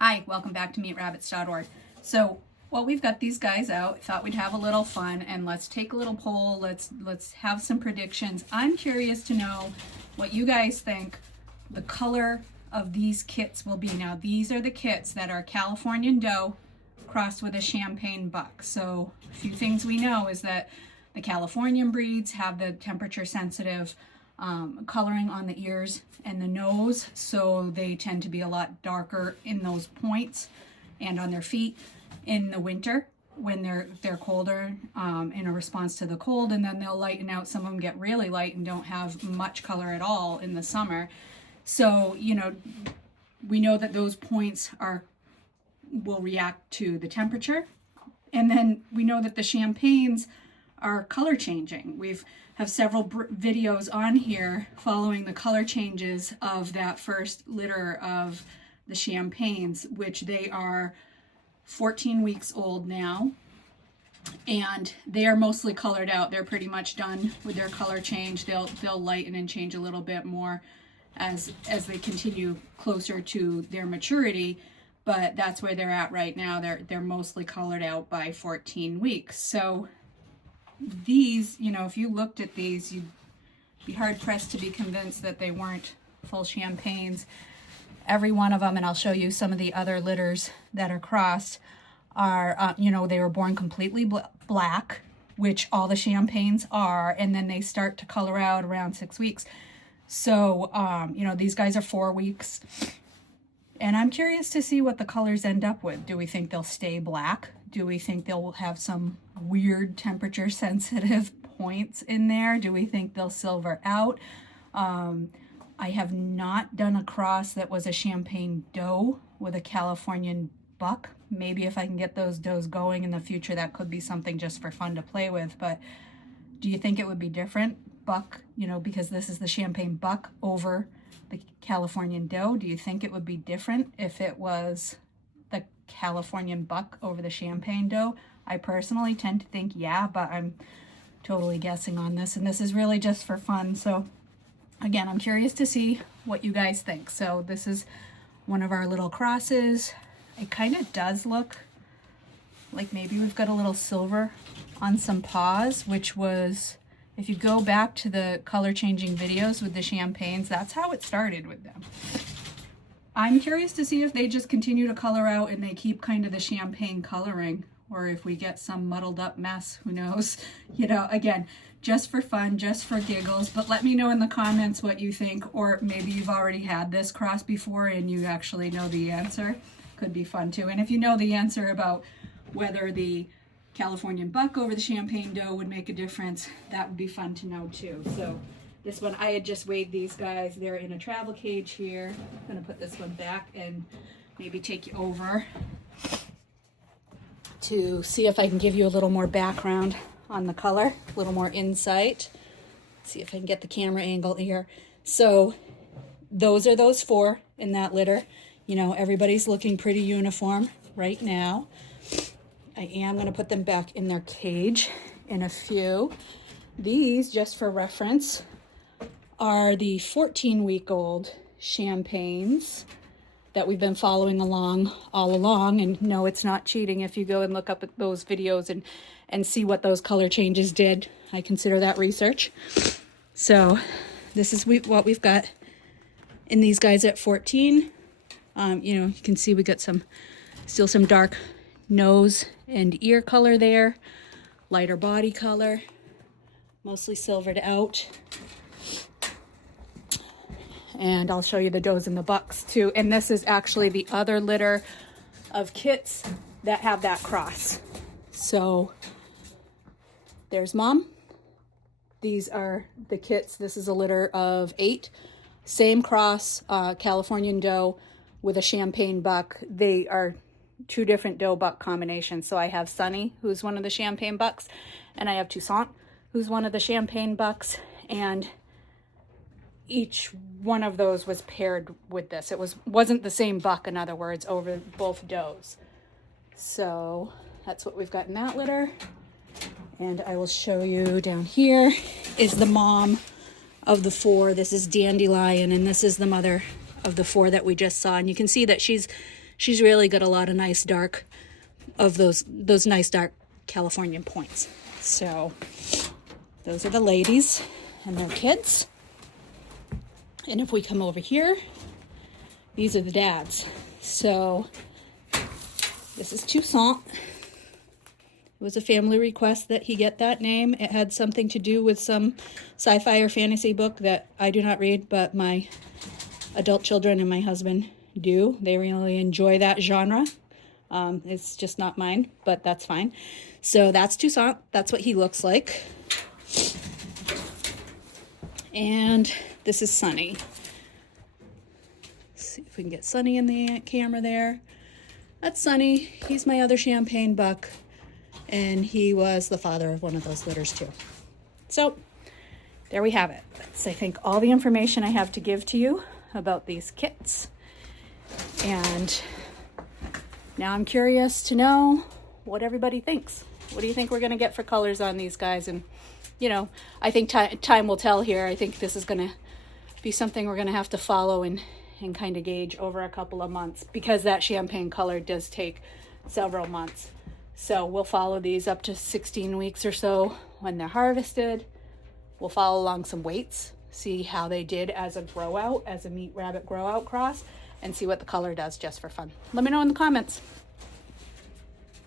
Hi, welcome back to meetrabbits.org. So while we've got these guys out, thought we'd have a little fun and let's take a little poll. Let's have some predictions. I'm curious to know what you guys think the color of these kits will be. Now, these are the kits that are Californian doe crossed with a champagne buck. So a few things we know is that the Californian breeds have the temperature sensitive coloring on the ears and the nose, so they tend to be a lot darker in those points and on their feet in the winter when they're colder in a response to the cold, and then they'll lighten out. Some of them get really light and don't have much color at all in the summer. So we know that those points will react to the temperature, and then we know that the champagnes are color changing. We've have several videos on here following the color changes of that first litter of the champagnes, which they are 14 weeks old now, and they are mostly colored out. They're pretty much done with their color change. They'll lighten and change a little bit more as they continue closer to their maturity, but that's where they're at right now. They're mostly colored out by 14 weeks. So these, if you looked at these, you'd be hard pressed to be convinced that they weren't full champagnes. Every one of them, and I'll show you some of the other litters that are crossed, are, they were born completely black, which all the champagnes are, and then they start to color out around 6 weeks. So, these guys are 4 weeks. And I'm curious to see what the colors end up with. Do we think they'll stay black? Do we think they'll have some weird temperature sensitive points in there? Do we think they'll silver out? I have not done a cross that was a champagne doe with a Californian buck. Maybe if I can get those does going in the future, that could be something just for fun to play with. But do you think it would be different? Buck, because this is the champagne buck over the Californian doe. Do you think it would be different if it was the Californian buck over the champagne doe? I personally tend to think yeah, but I'm totally guessing on this, and this is really just for fun. So again, I'm curious to see what you guys think. So this is one of our little crosses. It kind of does look like maybe we've got a little silver on some paws, which was, if you go back to the color changing videos with the champagnes, that's how it started with them. I'm curious to see if they just continue to color out and they keep kind of the champagne coloring, or if we get some muddled up mess, who knows? Again, just for fun, just for giggles, but let me know in the comments what you think, or maybe you've already had this cross before and you actually know the answer. Could be fun too. And if you know the answer about whether the Californian buck over the champagne doe would make a difference, that would be fun to know too. So this one, I had just weighed these guys. They're in a travel cage here. I'm gonna put this one back and maybe take you over to see if I can give you a little more background on the color, a little more insight. See if I can get the camera angle here. So those are those 4 in that litter. Everybody's looking pretty uniform right now. I am going to put them back in their cage in a few. These, just for reference, are the 14-week-old champagnes that we've been following along all along. And no, it's not cheating if you go and look up at those videos and see what those color changes did. I consider that research. So this is what we've got in these guys at 14. You can see we got still some dark nose and ear color there, lighter body color, mostly silvered out. And I'll show you the does and the bucks too. And this is actually the other litter of kits that have that cross. So there's mom. These are the kits. This is a litter of 8. Same cross, Californian doe with a champagne buck. They are 2 different doe buck combinations. So I have Sunny, who's one of the champagne bucks, and I have Toussaint, who's one of the champagne bucks, and each one of those was paired with this. It wasn't the same buck, in other words, over both does. So that's what we've got in that litter. And I will show you down here is the mom of the 4. This is Dandelion, and this is the mother of the 4 that we just saw. And you can see that she's she's really got a lot of nice dark of those nice dark Californian points. So those are the ladies and their kids. And if we come over here, these are the dads. So this is Toussaint. It was a family request that he get that name. It had something to do with some sci-fi or fantasy book that I do not read, but my adult children and my husband do. They really enjoy that genre. It's just not mine, but that's fine. So that's Toussaint. That's what he looks like. And this is Sunny. Let's see if we can get Sunny in the camera there. That's Sunny. He's my other champagne buck. And he was the father of one of those litters too. So there we have it. That's, I think, all the information I have to give to you about these kits. And now I'm curious to know what everybody thinks. What do you think we're going to get for colors on these guys? And, you know, I think time will tell here. I think this is going to be something we're going to have to follow and kind of gauge over a couple of months, because that champagne color does take several months. So we'll follow these up to 16 weeks or so when they're harvested. We'll follow along some weights, see how they did as a grow out, as a meat rabbit grow out cross, and see what the color does just for fun. Let me know in the comments.